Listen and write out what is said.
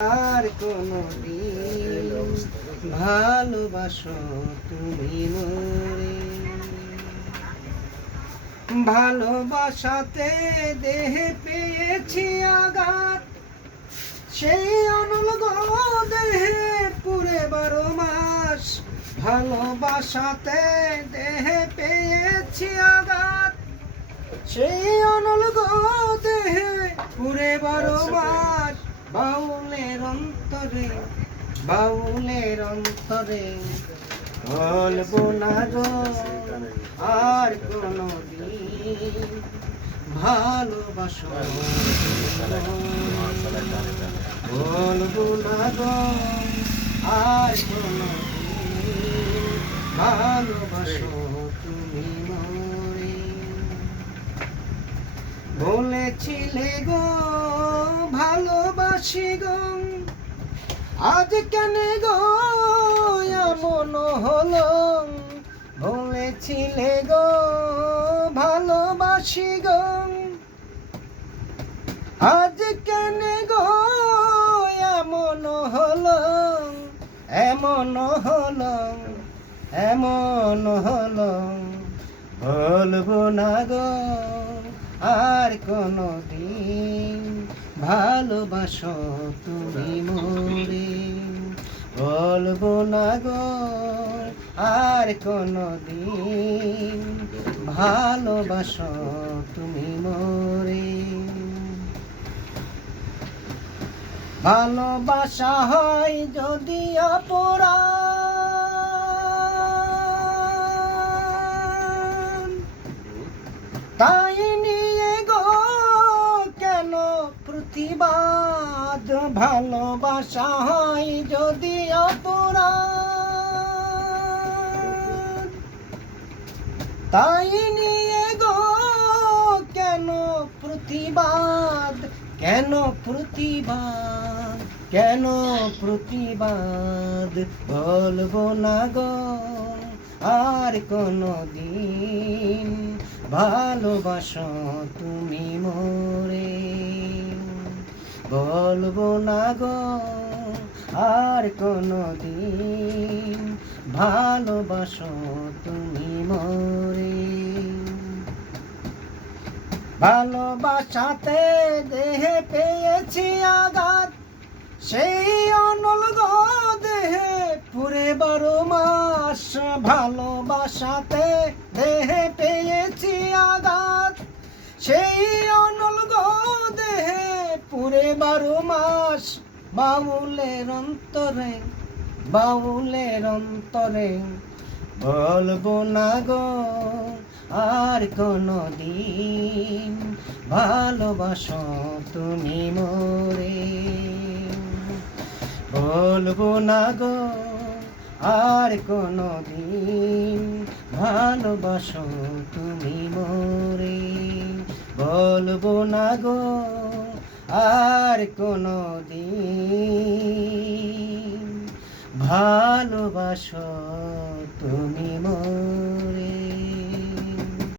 আর কোনদিন ভালোবাসো তুমি মোরে। ভালোবাসাতে দেহে পেয়েছি আঘাত, সেই অনল দেহে পুরে 12 মাস। ভালোবাসাতে দেহে পেয়েছি আঘাত, সেই অনল দেহে পুরে 12 মাস। বাউলের অন্তরে, বাউলের অন্তরে বলবো না গো আর কোনদিন ভালোবাসো। বলবো না গো আর কোনদিন ভালোবাসো তুমি মোরে। বলেছিলে গো ভালোবাসি গো, আজ কেন গো এমন হলো? বলেছিলে গো ভালোবাসি গো, আজ কেন গো এমন হলো? এমন হলো, এমন হলো। বলবো না গো আর কোনদিন ভালোবাসো তুমি মোরে। বলবো না গো আর কোনদিন ভালোবাসো তুমি মোরে। ভালোবাসা হয় যদি অপরাধ, তাই নিয়ে গো কেন প্রতিবাদ? ভালোবাসা হয় যদি অপরাধ, তাই নিয়ে গো কেন প্রতিবাদ? কেন প্রতিবাদ? কেন প্রতিবাদ? বলবো না গো আর কোনদিন ভালোবাসো তুমি মোরে। বলবো না গো আর কোনদিন ভালোবাসো তুমি মোরে। ভালোবাসাতে দেহে পেয়েছি আঘাত, সেই অনল দেহে পুরে 12 মাস। ভালোবাসাতে দেহে পেয়েছি আঘাত, সেই অনল দেহে পুরে 12 মাস। বাউলের অন্তরে, বাউলের অন্তরে বলবো না গো আর কোনদিন ভালোবাসো তুমি মোরে। বলবো না গো আর কোনদিন ভালোবাসো তুমি মোরে। বলবো না গো আর কোনদিন ভালোবাসো তুমি মোরে।